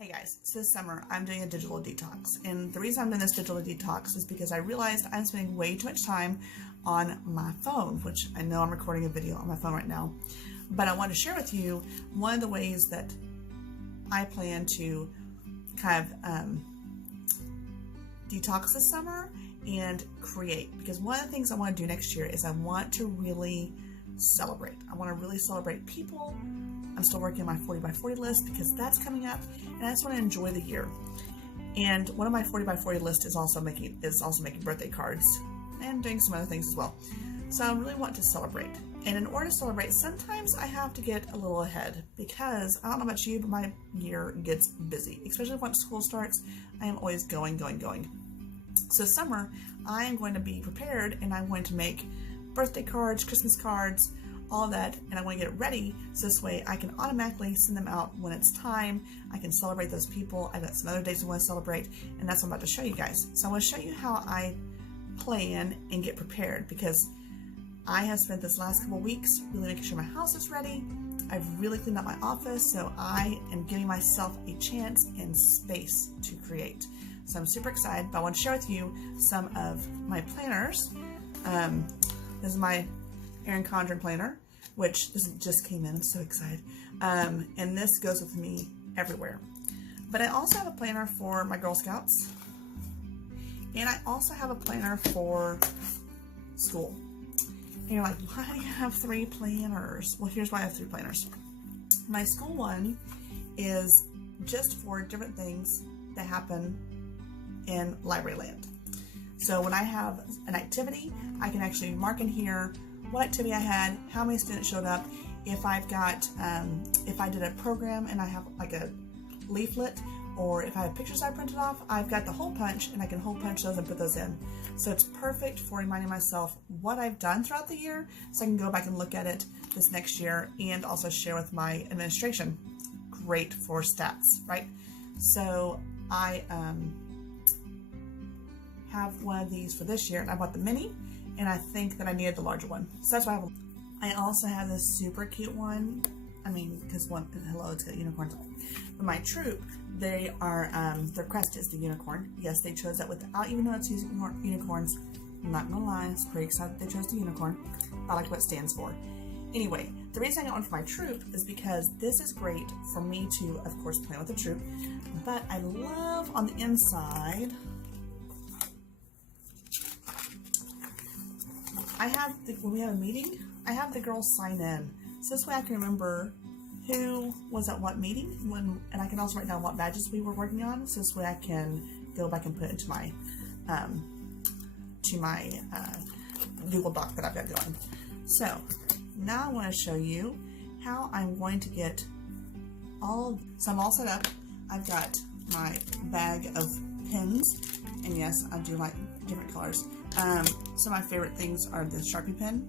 Hey guys, so this summer I'm doing a digital detox, and the reason I'm doing this digital detox is because I realized I'm spending way too much time on my phone, which I know I'm recording a video on my phone right now, but I want to share with you one of the ways that I plan to kind of detox this summer and create, because one of the things I want to do next year is I want to really celebrate. I want to really celebrate people. I'm still working on my 40 by 40 list because that's coming up, and I just want to enjoy the year. And one of my 40 by 40 list is also making birthday cards and doing some other things as well. So I really want to celebrate. And in order to celebrate, sometimes I have to get a little ahead because I don't know about you, but my year gets busy, especially once school starts. I am always going. So summer, I am going to be prepared, and I'm going to make birthday cards, Christmas cards, all of that, and I want to get it ready so this way I can automatically send them out when it's time. I can celebrate those people. I've got some other days I want to celebrate, and that's what I'm about to show you guys. So I want to show you how I plan and get prepared, because I have spent this last couple weeks really making sure my house is ready. I've really cleaned up my office, so I am giving myself a chance and space to create. So I'm super excited, but I want to share with you some of my planners. This is my Erin Condren planner, which this just came in. I'm so excited. And this goes with me everywhere. But I also have a planner for my Girl Scouts. And I also have a planner for school. And you're like, why do you have 3 planners? Well, here's why I have 3 planners. My school one is just for different things that happen in library land. So when I have an activity, I can actually mark in here what activity I had, how many students showed up, if I've got, if I did a program and I have like a leaflet, or if I have pictures I printed off, I've got the hole punch and I can hole punch those and put those in. So it's perfect for reminding myself what I've done throughout the year, so I can go back and look at it this next year and also share with my administration. Great for stats, right? So I have one of these for this year, and I bought the mini, and I think that I needed the larger one. So that's why I also have this super cute one. I mean, because hello, it's got unicorns on it. But my troop, they are, their crest is the unicorn. Yes, they chose that without even knowing it's unicorns. I'm not gonna lie, I'm pretty excited they chose the unicorn. I like what it stands for. Anyway, the reason I got one for my troop is because this is great for me to, of course, play with the troop. But I love on the inside, when we have a meeting, I have the girls sign in. So this way I can remember who was at what meeting, and I can also write down what badges we were working on. So this way I can go back and put it into my Google Doc that I've got going. So now I want to show you how I'm going to get so I'm all set up. I've got my bag of pens, and yes, I do like different colors. Some of my favorite things are the Sharpie pen.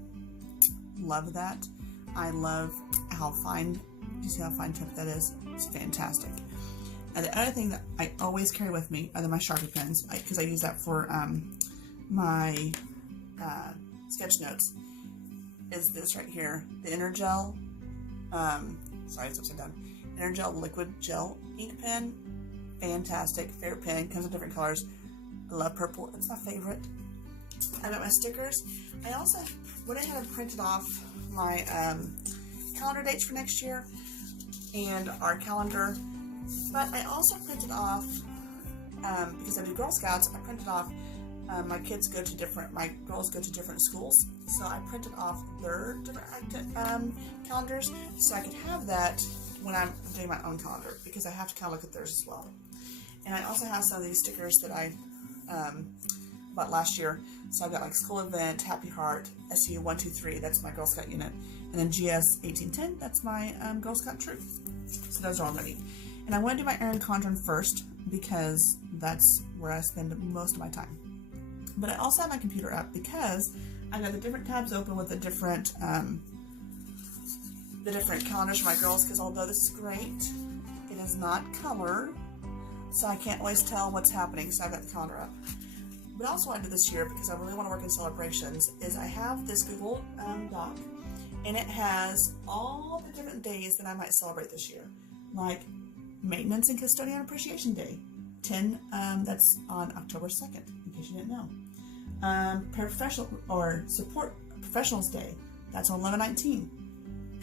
Love that. I love how fine, you see how fine tip that is? It's fantastic. And the other thing that I always carry with me are my Sharpie pens, because I use that for my sketch notes, is this right here, the Energel, sorry, it's upside down, Energel liquid gel ink pen. Fantastic. Favorite pen, comes in different colors. I love purple, it's my favorite. I got my stickers. I also went ahead and printed off my calendar dates for next year and our calendar, but I also printed off, because I do Girl Scouts, I printed off, my girls go to different schools, so I printed off their different calendars so I could have that when I'm doing my own calendar, because I have to kind of look at theirs as well. And I also have some of these stickers that I bought last year. So I've got like School Event, Happy Heart, SU 123, that's my Girl Scout unit, and then GS 1810, that's my Girl Scout troop. So those are all ready. And I want to do my Erin Condren first because that's where I spend most of my time. But I also have my computer up because I got the different tabs open with the different calendars for my girls, because although this is great, it is not color, so I can't always tell what's happening, so I've got the calendar up. But also what I did this year, because I really want to work in celebrations, is I have this Google Doc, and it has all the different days that I might celebrate this year. Like Maintenance and Custodian Appreciation Day. That's on October 2nd, in case you didn't know. Professional or Support Professionals Day. That's on 11/19.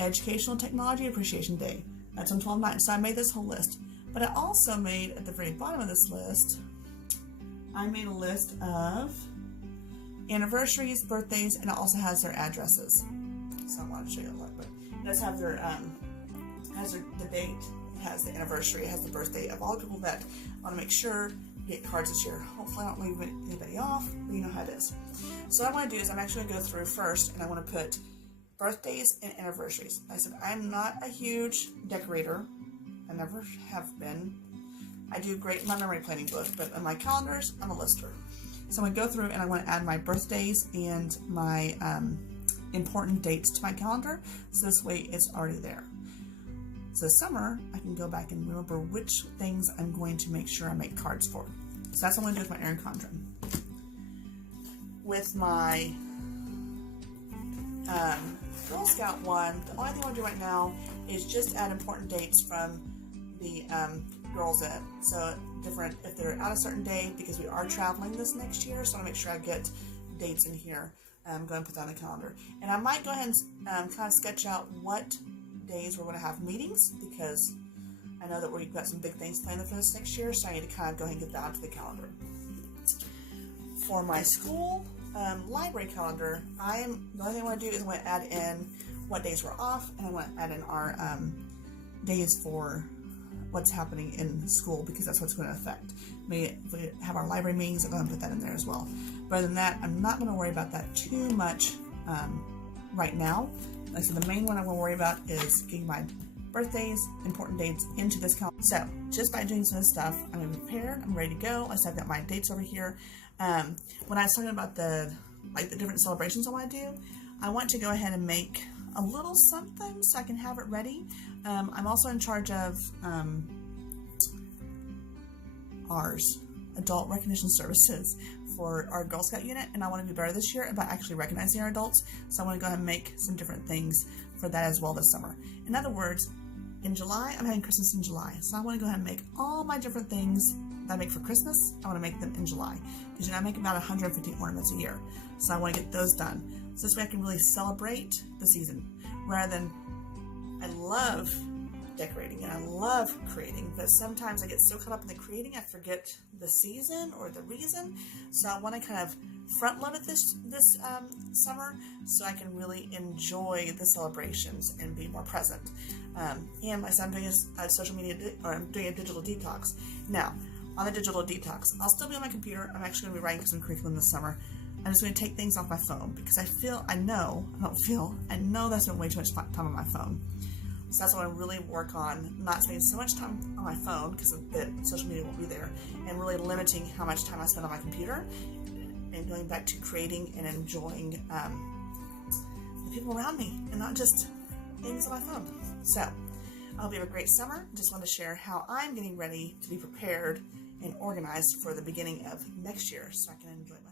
Educational Technology Appreciation Day. That's on 12/9. So I made this whole list. But I also made, at the very bottom of this list, I made a list of anniversaries, birthdays, and it also has their addresses. So I want to show you a lot, but it does have their, the date, it has the anniversary, it has the birthday of all the people that I want to make sure get cards this year. Hopefully I don't leave anybody off, but you know how it is. So what I want to do is I'm actually going to go through first, and I want to put birthdays and anniversaries. I said I'm not a huge decorator. I never have been. I do great in my memory planning book, but in my calendars, I'm a lister. So I'm going to go through and I want to add my birthdays and my important dates to my calendar, so this way it's already there. So this summer, I can go back and remember which things I'm going to make sure I make cards for. So that's what I'm going to do with my Erin Condren. With my Girl Scout one, the only thing I want to do right now is just add important dates from the girls in. So different if they're out a certain day, because we are traveling this next year, so I want to make sure I get dates in here. I'm going to put that on the calendar. And I might go ahead and kind of sketch out what days we're going to have meetings, because I know that we've got some big things planned for this next year, so I need to kind of go ahead and get that onto the calendar. For my school library calendar, the only thing I want to do is I want to add in what days we're off, and I want to add in our days for what's happening in school, because that's what's going to affect. Maybe if we have our library meetings, I'm going to put that in there as well. But other than that, I'm not going to worry about that too much right now. Like I said, the main one I want to worry about is getting my birthdays, important dates into this calendar. So just by doing some of this stuff, I'm prepared, I'm ready to go. Like I said, I've got my dates over here. When I was talking about the different celebrations I want to do, I want to go ahead and make a little something so I can have it ready. I'm also in charge of ours, Adult Recognition Services, for our Girl Scout unit, and I want to be better this year about actually recognizing our adults, so I want to go ahead and make some different things for that as well this summer. In other words, in July, I'm having Christmas in July, so I want to go ahead and make all my different things that I make for Christmas, I want to make them in July, because I make about 150 ornaments a year, so I want to get those done, so this way I can really celebrate the season, rather than, I love decorating and I love creating, but sometimes I get so caught up in the creating I forget the season or the reason. So I want to kind of front load it this summer, so I can really enjoy the celebrations and be more present. And like I said, I'm doing a social media, or I'm doing a digital detox. Now, on the digital detox, I'll still be on my computer. I'm actually going to be writing some curriculum this summer. I'm just going to take things off my phone, because I know that's been way too much time on my phone. So that's what I really work on, not spending so much time on my phone, because the social media won't be there, and really limiting how much time I spend on my computer, and going back to creating and enjoying the people around me, and not just things on my phone. So I hope you have a great summer. Just want to share how I'm getting ready to be prepared and organized for the beginning of next year, so I can enjoy my